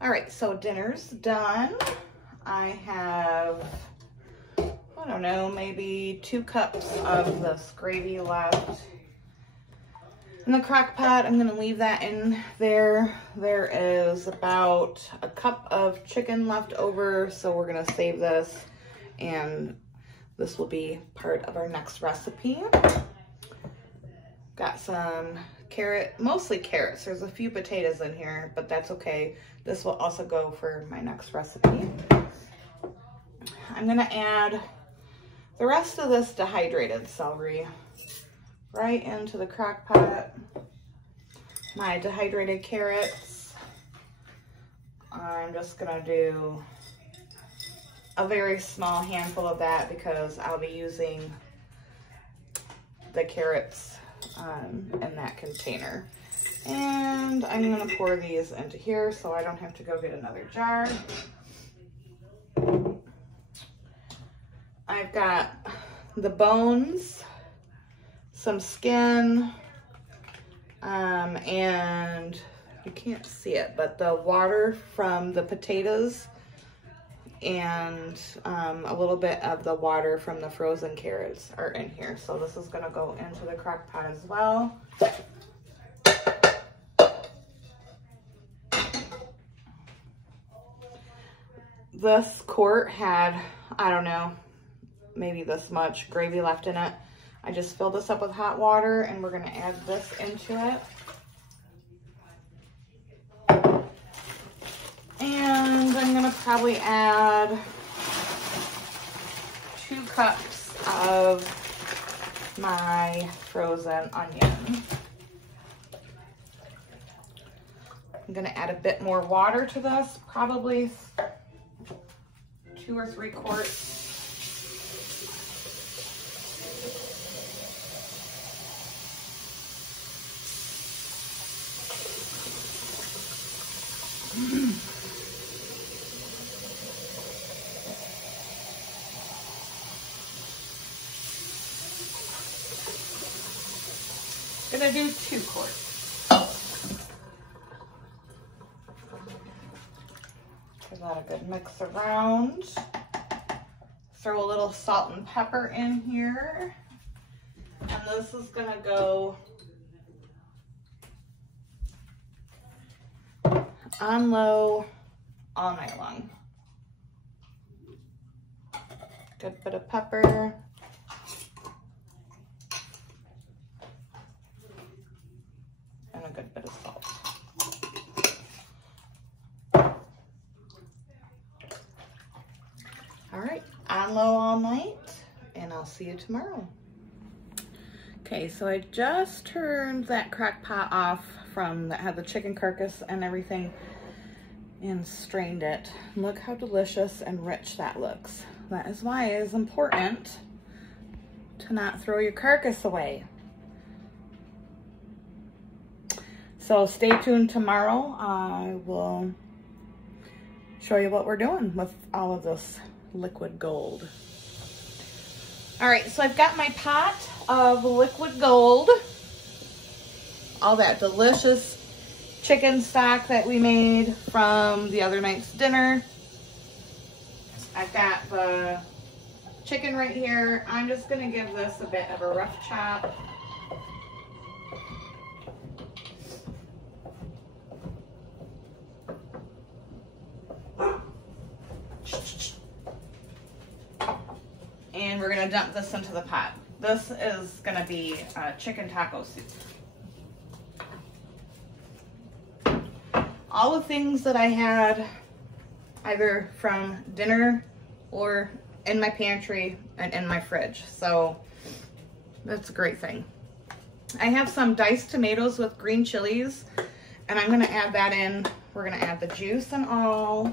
All right, so dinner's done. I have, I don't know, maybe 2 cups of this gravy left in the crock pot. I'm gonna leave that in there. There is about a cup of chicken left over, so we're gonna save this, and this will be part of our next recipe. Got some mostly carrots. There's a few potatoes in here, but that's okay. This will also go for my next recipe. I'm gonna add the rest of this dehydrated celery right into the crock pot. My dehydrated carrots, I'm just gonna do a very small handful of that because I'll be using the carrots in that container. And I'm gonna pour these into here so I don't have to go get another jar. I've got the bones, some skin, and you can't see it, but the water from the potatoes and a little bit of the water from the frozen carrots are in here. So this is gonna go into the crock pot as well. This quart had, I don't know, maybe this much gravy left in it. I just filled this up with hot water and we're gonna add this into it. And I'm gonna probably add 2 cups of my frozen onion. I'm gonna add a bit more water to this, probably 2 or 3 quarts. Gonna do 2 quarts. Give that a good mix around. Throw a little salt and pepper in here. And this is gonna go on low all night long. Good bit of pepper. And a good bit of salt. All right, on low all night, and I'll see you tomorrow. Okay, so I just turned that crock pot off from that had the chicken carcass and everything and strained it. Look how delicious and rich that looks. That is why it is important to not throw your carcass away. So stay tuned tomorrow. I will show you what we're doing with all of this liquid gold. All right, so I've got my pot of liquid gold, all that delicious chicken stock that we made from the other night's dinner. I've got the chicken right here. I'm just gonna give this a bit of a rough chop. And we're gonna dump this into the pot. This is gonna be chicken taco soup. All the things that I had either from dinner or in my pantry and in my fridge. So that's a great thing. I have some diced tomatoes with green chilies and I'm gonna add that in. We're gonna add the juice and all.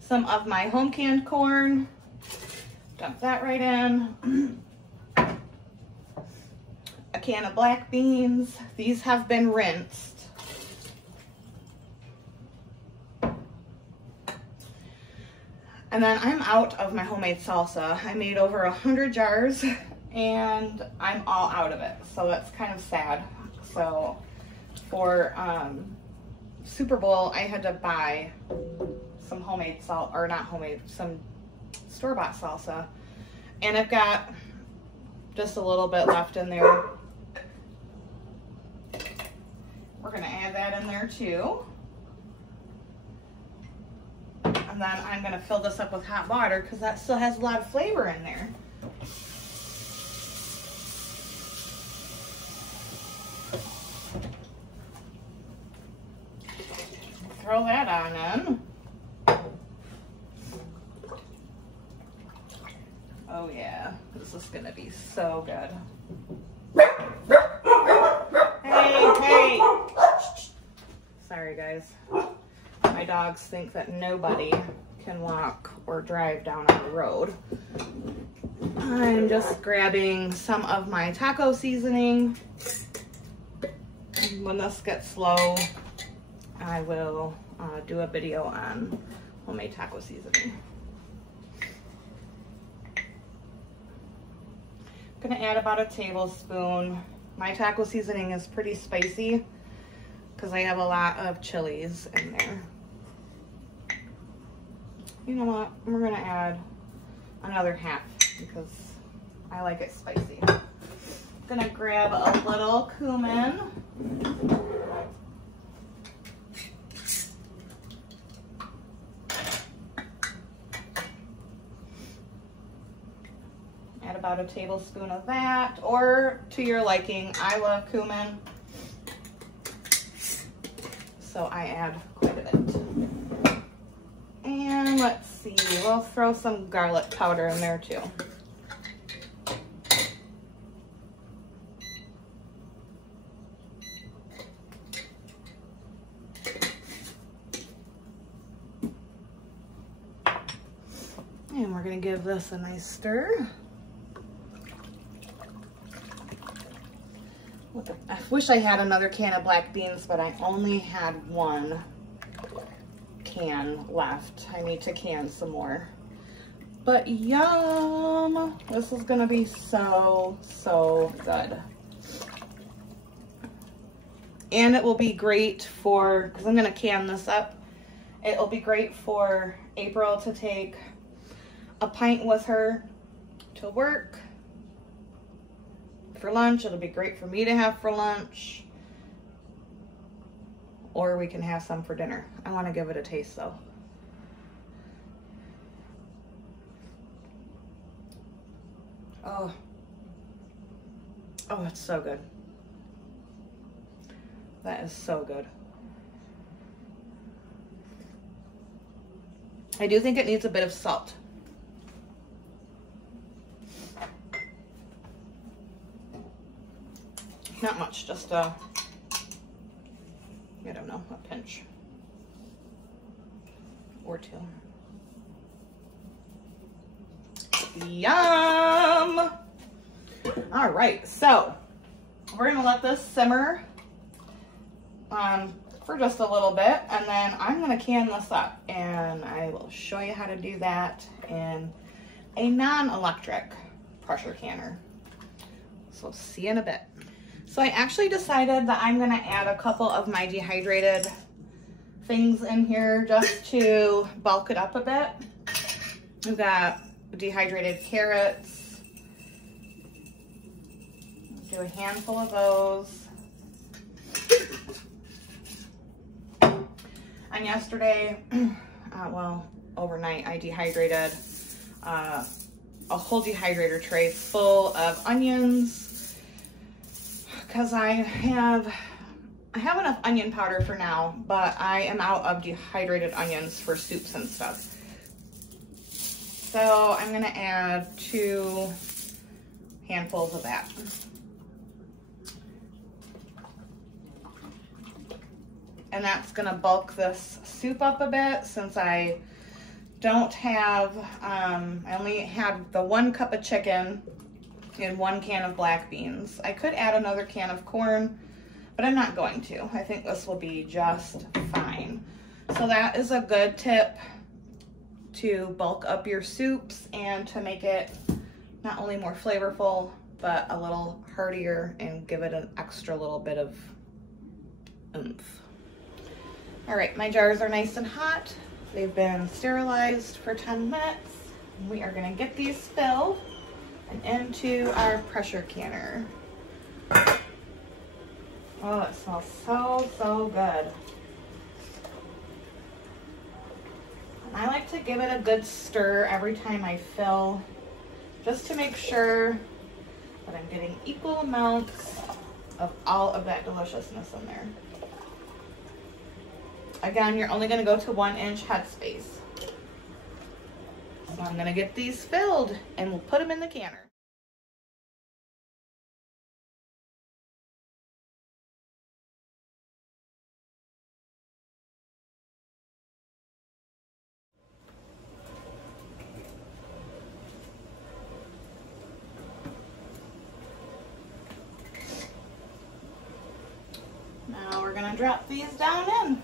Some of my home canned corn. Dump that right in. A can of black beans. These have been rinsed. And then I'm out of my homemade salsa. I made over 100 jars and I'm all out of it. So that's kind of sad. So for Super Bowl, I had to buy some homemade salt, or not homemade, some store-bought salsa. And I've got just a little bit left in there. We're gonna add that in there too. And then I'm gonna fill this up with hot water because that still has a lot of flavor in there. Throw that on in. Oh yeah, this is gonna be so good. Hey! Sorry guys. My dogs think that nobody can walk or drive down on the road. I'm just grabbing some of my taco seasoning. When this gets low, I will do a video on homemade taco seasoning. I'm gonna add about a tablespoon. My taco seasoning is pretty spicy because I have a lot of chilies in there. You know what? We're gonna add another half because I like it spicy. I'm gonna grab a little cumin. Add about a tablespoon of that, or to your liking. I love cumin, so I add quite a bit. And let's see, we'll throw some garlic powder in there too. And we're gonna give this a nice stir. I wish I had another can of black beans, but I only had one can left. I need to can some more. But yum! This is gonna be so, so good. And it will be great for, because I'm gonna can this up, it'll be great for April to take a pint with her to work. For lunch, it'll be great for me to have for lunch, or we can have some for dinner. I want to give it a taste though. Oh, it's so good. That is so good. I do think it needs a bit of salt. Not much, just I don't know, a pinch or two. Yum! All right, so we're gonna let this simmer for just a little bit, and then I'm gonna can this up, and I will show you how to do that in a non-electric pressure canner. So see you in a bit. So I actually decided that I'm gonna add a couple of my dehydrated things in here just to bulk it up a bit. We've got dehydrated carrots. Do a handful of those. And yesterday, well, overnight, I dehydrated a whole dehydrator tray full of onions, because I have enough onion powder for now, but I am out of dehydrated onions for soups and stuff. So I'm gonna add 2 handfuls of that. And that's gonna bulk this soup up a bit, since I don't have, I only had the 1 cup of chicken and 1 can of black beans. I could add another can of corn, but I'm not going to. I think this will be just fine. So that is a good tip to bulk up your soups and to make it not only more flavorful, but a little heartier and give it an extra little bit of oomph. All right, my jars are nice and hot. They've been sterilized for 10 minutes. We are gonna get these filled and into our pressure canner. Oh, it smells so, so good. And I like to give it a good stir every time I fill, just to make sure that I'm getting equal amounts of all of that deliciousness in there. Again, you're only gonna go to 1-inch headspace. So I'm gonna get these filled and we'll put them in the canner. Now we're gonna drop these down in.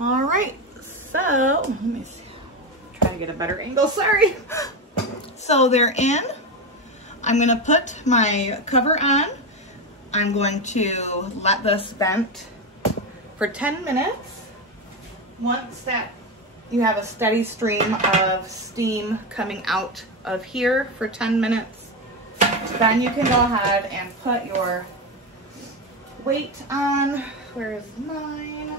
All right, so let me see. Try to get a better angle, sorry. So they're in. I'm gonna put my cover on. I'm going to let this vent for 10 minutes. Once that you have a steady stream of steam coming out of here for 10 minutes, then you can go ahead and put your weight on. Where's mine?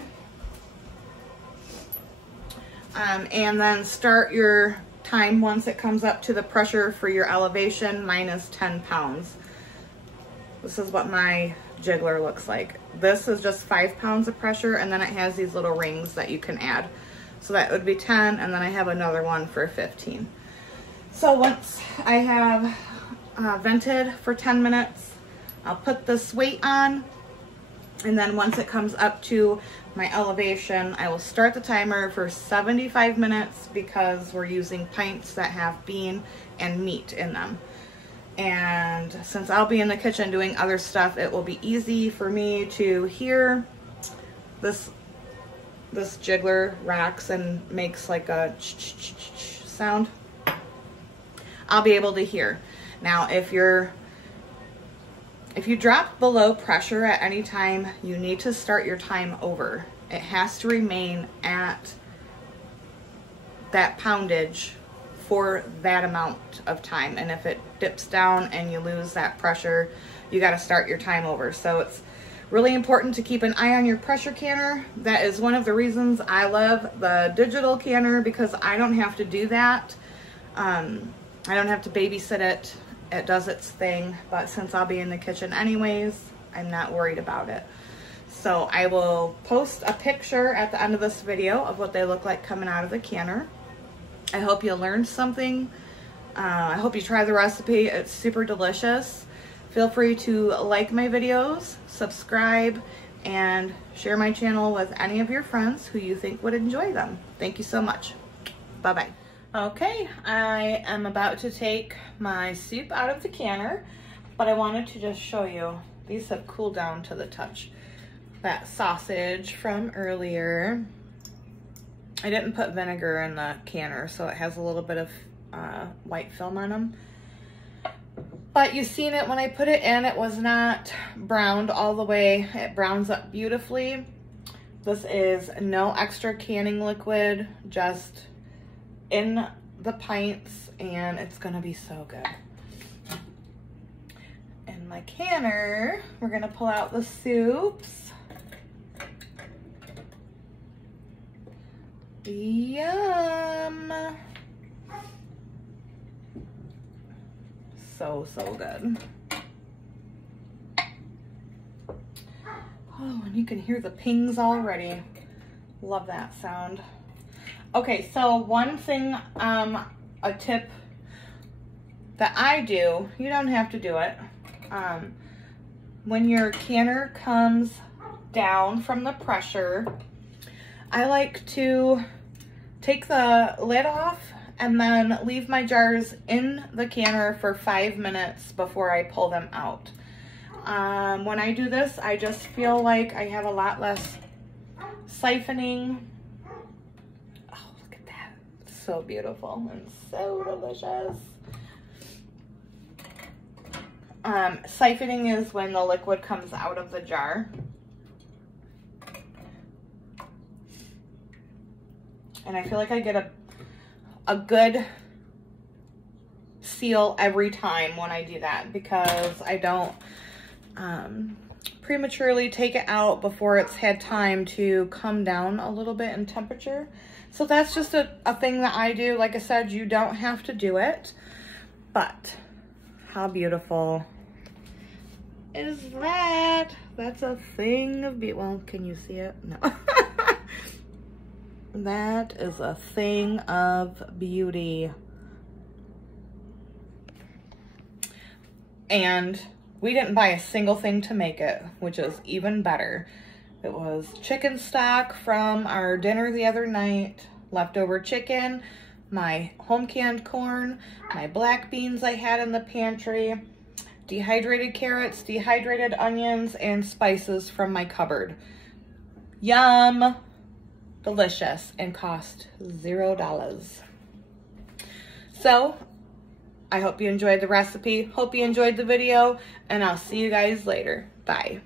And then start your time once it comes up to the pressure for your elevation minus 10 pounds. This is what my jiggler looks like. This is just 5 pounds of pressure, and then it has these little rings that you can add. So that would be 10, and then I have another one for 15. So once I have vented for 10 minutes, I'll put this weight on, and then once it comes up to my elevation, I will start the timer for 75 minutes because we're using pints that have bean and meat in them. And since I'll be in the kitchen doing other stuff, it will be easy for me to hear this jiggler rocks and makes like a sound. I'll be able to hear. Now, if you drop below pressure at any time, you need to start your time over. It has to remain at that poundage for that amount of time. And if it dips down and you lose that pressure, you got to start your time over. So it's really important to keep an eye on your pressure canner. That is one of the reasons I love the digital canner, because I don't have to do that. I don't have to babysit it. It does its thing, but since I'll be in the kitchen anyways, I'm not worried about it. So I will post a picture at the end of this video of what they look like coming out of the canner. I hope you learned something. I hope you try the recipe. It's super delicious. Feel free to like my videos, subscribe, and share my channel with any of your friends who you think would enjoy them. Thank you so much. Bye-bye. Okay, I am about to take my soup out of the canner, but I wanted to just show you. These have cooled down to the touch. That sausage from earlier. I didn't put vinegar in the canner, so it has a little bit of white film on them. But you've seen it when I put it in, it was not browned all the way. It browns up beautifully. This is no extra canning liquid, just in the pints, and it's gonna be so good. In my canner, we're gonna pull out the soups. Yum! So, so good. Oh, and you can hear the pings already. Love that sound. Okay, so one thing, a tip that I do, you don't have to do it, when your canner comes down from the pressure, I like to take the lid off and then leave my jars in the canner for 5 minutes before I pull them out. When I do this, I just feel like I have a lot less siphoning. Oh, look at that. So beautiful and so delicious. Siphoning is when the liquid comes out of the jar. And I feel like I get a good seal every time when I do that, because I don't prematurely take it out before it's had time to come down a little bit in temperature. So that's just a thing that I do. Like I said, you don't have to do it, but how beautiful is that? That's a thing of beauty. Well, can you see it? No. That is a thing of beauty. And we didn't buy a single thing to make it, which is even better. It was chicken stock from our dinner the other night, leftover chicken, my home canned corn, my black beans I had in the pantry, dehydrated carrots, dehydrated onions, and spices from my cupboard. Yum! Delicious, and cost $0. So, I hope you enjoyed the recipe, hope you enjoyed the video, and I'll see you guys later. Bye.